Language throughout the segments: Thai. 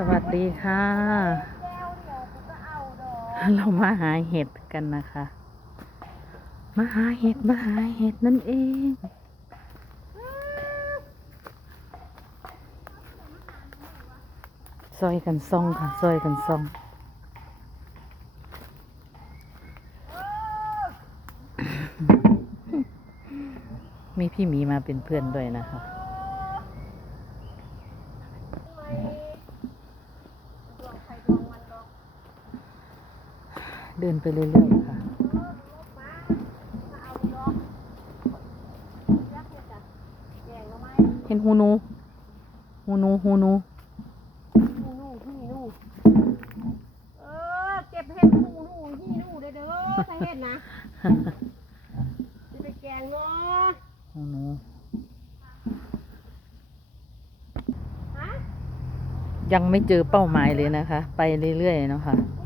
สวัสดีค่ะ เรามาหาเห็ดกันนะคะ มาหาเห็ด มาหาเห็ดนั่นเอง ซอยกันซ่องค่ะ ซอยกันซ่องมีพี่มีมาเป็นเพื่อนด้วยนะคะ เดินไปเรื่อยๆค่ะ เห็นหูหนูหูหนูหูหนูหูหนูที่หนูเออเก็บเห็ดหูหนูที่หนูเด้อเด้อถ้าเห็ดนะจะไปแกงเนาะหูหนูฮะยังไม่เจอเป้าหมายเลยนะคะ ไปเรื่อยๆเนาะค่ะ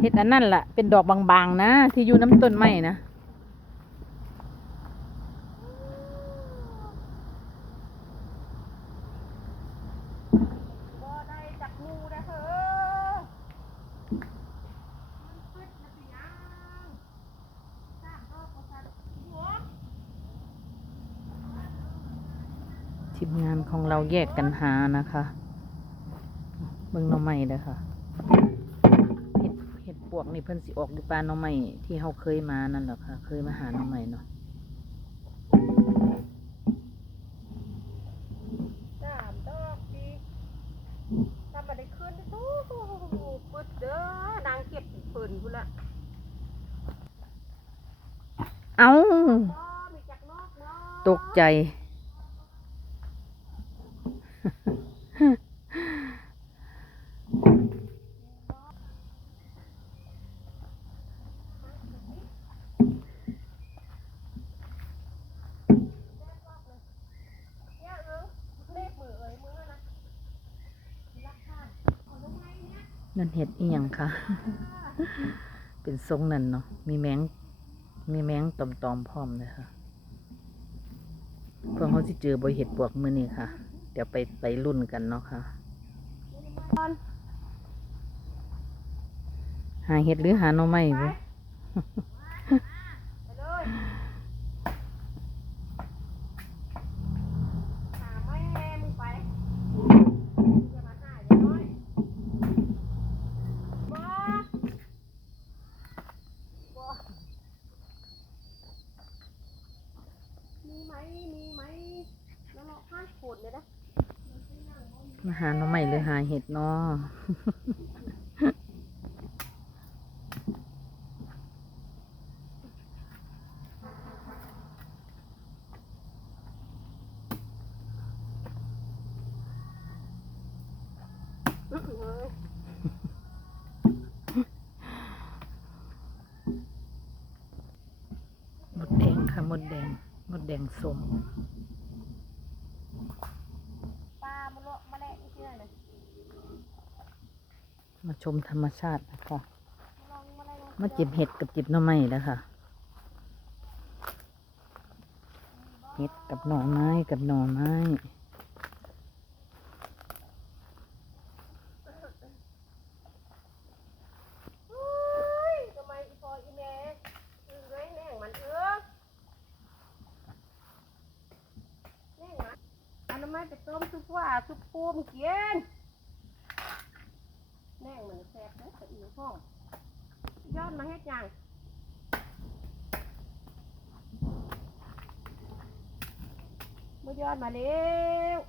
เห็ดอันนั่นล่ะ เป็นดอกบางๆนะ ที่อยู่น้ำต้นไม้นะบ่ได้จับงูได้อเฮ้อมันขึ้นมาสิยังสร้างรอบประสาทหัวทีมงานของเราแยกกันหานะคะ เบิ่งหน่อไม้เด้อค่ะ ปวกนี่เพิ่นสิออกอยู่ป่าหน่อไม้ที่เฮาเคยมานั่นแหละค่ะ เคยมาหาหน่อไม้เนาะสามดอกดีถ้ามาได้ขึ้นโอ้โหปึดเด้อนางเก็บปืนพุ่นละเอ้าบ่มีจักนอกเนาะตกใจ เนี่ยเออเลขมือเอ้ยมือนะรักท่านเอาลงไง เนี่ยนั่นเห็ดอีหยังคะเป็นทรงนั่นเนาะ มีแมง มีแมงตอมตอมๆพร้อมเลยค่ะ เพื่อเขาสิเจอบ่เห็ดปวกมือนี้ค่ะ เดี๋ยวไปไปรุ่นกันเนาะค่ะก่อนหาเห็ดหรือหาหน่อไม้บ่ไปเลยหาไม่แม่มึงไปอย่ามาหาอย่าน้อยบ่บ่มีไหมมีไหมแล้วเราข้างโขดเลยนะ มาหาน่อไม้หรือหาเห็ดเนาะอื้อเอ้ยหมดแดงค่ะหมดแดงหมดแดงสม ปลามาเลาะมาแลกอีกทีหน่อยเลย มาชมธรรมชาตินะคะมาแลกมาจิบเห็ดกับจิบหน่อไม้แล้วค่ะเห็ดกับหน่อไม้กับหน่อไม้ เฮ้ยทำไมอีพออีแม่อือเอ้ยแน่งมันเออแน่งมันอันนั้นไม่ไปต้มซุปว่าซุปปูมเกียนแน่งมันแซ่ พ่องยอดมาเฮ็ดยังมายอดมาเร็ว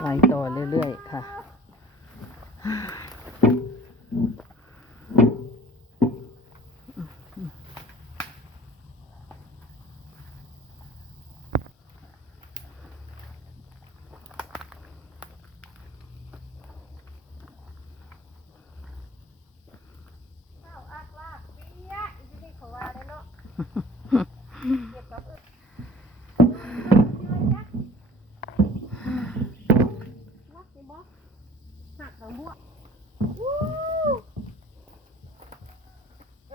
ไหลต่อเรื่อยๆค่ะ หัอื้เอ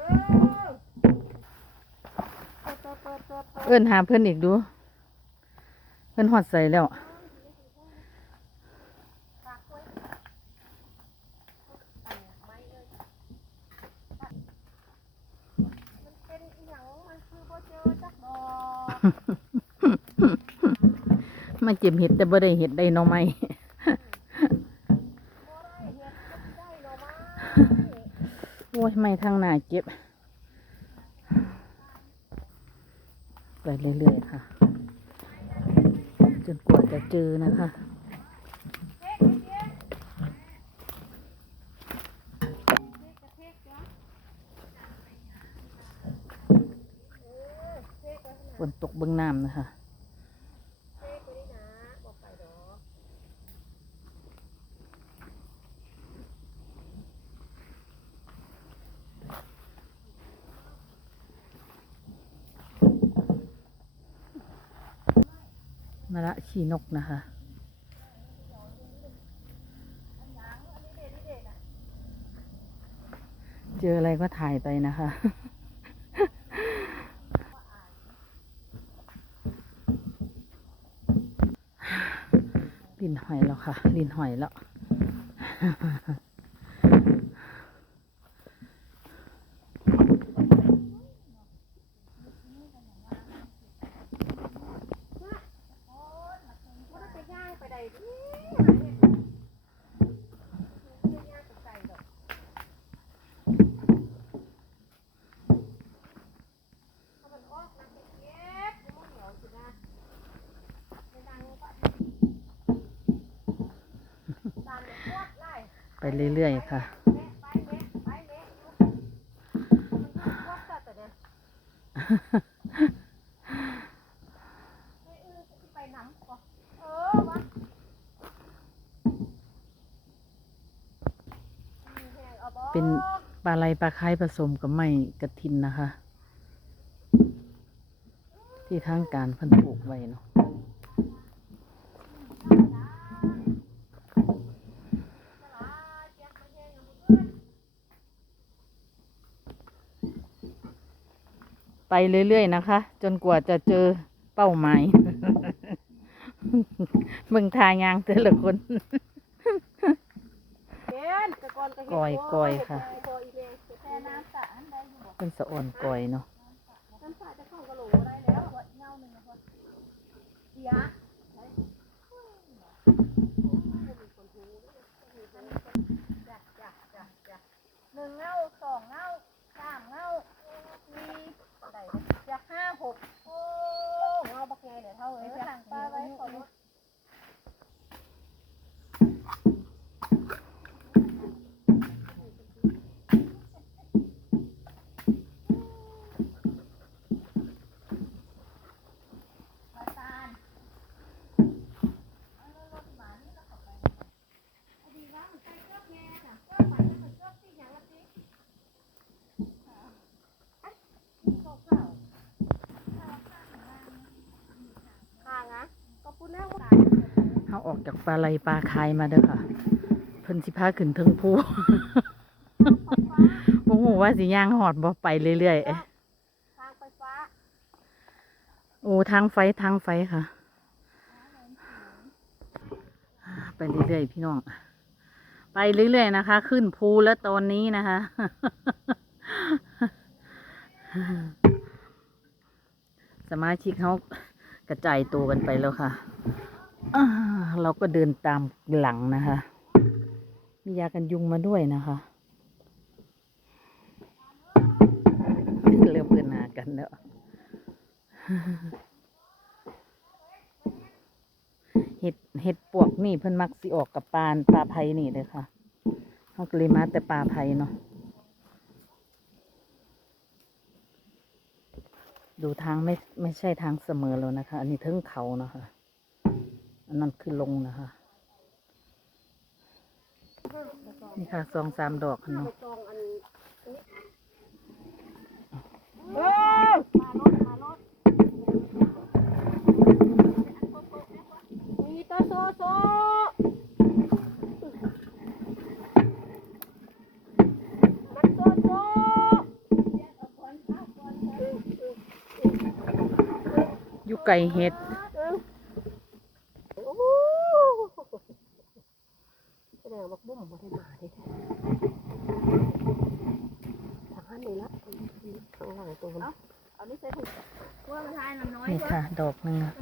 อเอนหาเพื่อนอีกดู เพื่อนหอดใส่แล้ว ปามเาเก็บเห็ดแต่ไม่ได้เห็ดได้น้องไม้ อ้ยไม่ทางหน้าเจ็บไปเรื่อยๆค่ะ จนกว่าจะเจอนะคะฝนตกเบื้องน้ำนะคะ ขี่นกนะคะเจออะไรก็ถ่ายไปนะคะ ลินหอยแล้วค่ะ ลินหอยแล้ว บ่ได้ไปย่างไปใดดิย่างไปใส่ดอกถ้ามันออกนะเก็บๆมันเหนียวสินะไม่ดังก็ตามเด็กพวดไล่ ไป เรื่อยๆค่ะ เป็นปลาไหลปลาคายผสมกับไม้กระถินนะคะ ที่ทางการพันปลูกไว้เนาะ ไปเรื่อยๆนะคะ จนกว่าจะเจอเป้าหมายเมืองทายางแต่ละคนเห็นแต่ก่อนก็เห็นก้อยก้อยค่ะโอยแม่แช่น้ำสระอันใดอยู่บ่เป็นสะอ่อนก่อยเนาะน้ำสระจะเข้ากระโหลกบ่ได้แล้วเงาหนึ่งนะพ่อเสียจ้ะจ้ะจ้ะจ้ะหนึ่งเงาสองเงาสามเงาสี่ได้จะห้าหกโอ้เงาบักไงเนี่ยเท่าเอ้ยจ้ะปลาไว้ขอรถ ห่างอะก็พูดแล้วว่า เขาออกจากปลาไหลปลาคายมาเด้อค่ะ เพิ่นสิพาขึ้นเทิงภูบ่ฮู้ว่าสิย่างหอดบ่ไปเรื่อยๆเอ๊ะทางไฟฟ้า โอ้ทางไฟทางไฟค่ะ ไปเรื่อยๆพี่น้อง ไปเรื่อยๆนะคะ ขึ้นภูแล้วตอนนี้นะคะสมาชิกเขากระจายตัวกันไปแล้วค่ะอ่า เราก็เดินตามหลังนะคะ มียากันยุงมาด้วยนะคะเริ่มเบื่อหน้ากันแล้วเห็ดเห็ดปวกนี่เพิ่นมักสิออกกับปลาปลาไผ่นี่เลยค่ะเขาก็เลยมาแต่ปลาไผ่เนาะดูทางไม่ไม่ใช่ทางเสมอแล้วนะคะ อันนี้เทิงเขาเนะคะ อันนั้นคือลงนะคะ นี่ค่ะสองสามดอกค่ะเนาะมีตาโซโซมันโซโซไก่เห็ด โอ้โหแสดงว่าบุ้มบ่ได้มาดิทางนั้นนี่ละข้างหลังตัวมันเอานี่ใส่ถุงว่ามั นทายน้ำน้อยนี่ค่ะ ดอกหนึงอะ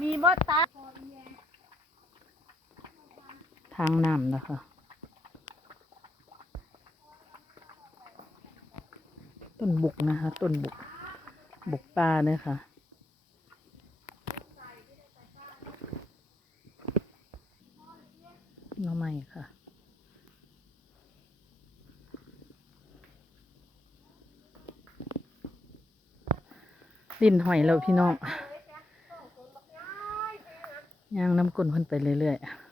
มีบดตาทางน้ำนะคะ ต้นบุกนะคะ ต้นบุก บุกปลาเนี่ยค่ะหน้อใหม่ค่ะ ดินหอยแล้วพี่น้องย่างน้ำกลนเพิ่นไปเรื่อยๆ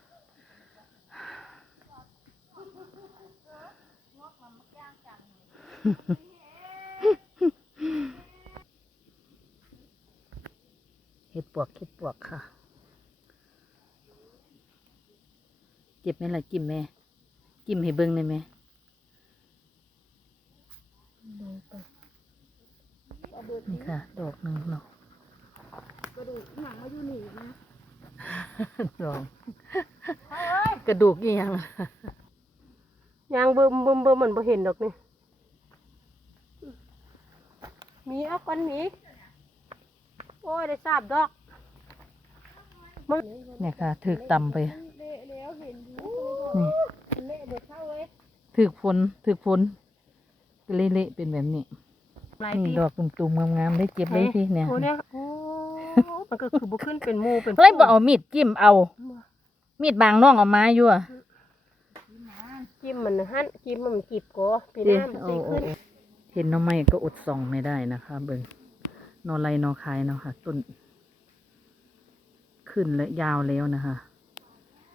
เห็ดปวกเห็ดปวกค่ะ เจ็บไหมล่ะจิ้มแม่จิ้มให้เบิ้งได้ไหม นี่ค่ะ ดอกหนึ่งเนาะกระดูกหนังมาอยู่นี่นะลองกระดูกอีหยังยางเบิ่มเบิ่มเบิ่มมันบ่เห็นดอกนี่มีเอากันมีโอ้ยได้ทราบดอกมันเนี่ยค่ะถือกต่ำไปเละแล้วเห็นอยู่นี่เละเบิดเข้าเลยถือกฝนถือกฝนก็เละๆเป็นแบบนี้ห ลายนี่ปีดอกตุ่มๆงามๆได้เจ็บเลยพี่เนี่ยโอ้เนี่ยโอ้มันก็คือบ่ขึ้นเป็นหมู่เป็นเลยบอกเอามีดจิ้มเอา มีดบางน่องเอามาอยู่อะจิ้มมันหั่นจิ้มมันจีบก็ปีเด้หน้ามันโอ้สิโอ้ขึ้นโอ้เห็นหน้อไม้ก็อดส่องไม่ได้นะคะ เบิ่งนอไรนอคายเนาะค่ะ ต้น ขึ้นและยาวแล้วนะคะ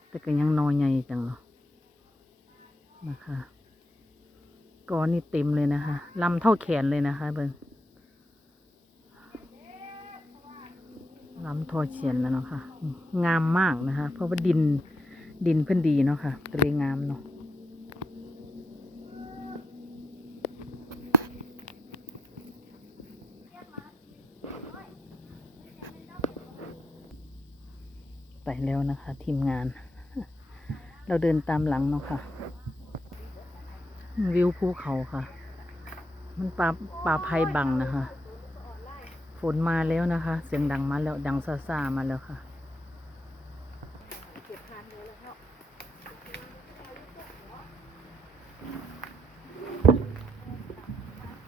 แต่ก็ยังนอใหญ่จังเนาะนะคะ กอนี่เต็มเลยนะคะลำเท่าแขนเลยนะคะเบิ่งลำทอเฉียนแล้วเนาะค่ะ งามมากนะคะ เพราะว่าดินดินเพิ่อนดีเนาะค่ะก็เลยงามเนาะไปแล้วนะคะ ทีมงาน เราเดินตามหลังเนาะค่ะ วิวภูเขาค่ะ มันป่าป่าไผ่บังนะคะ ฝนมาแล้วนะคะ เสียงดังมาแล้ว ดังซาซามาแล้วค่ะ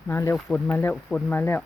มาแล้วฝนมาแล้วฝนมาแล้ว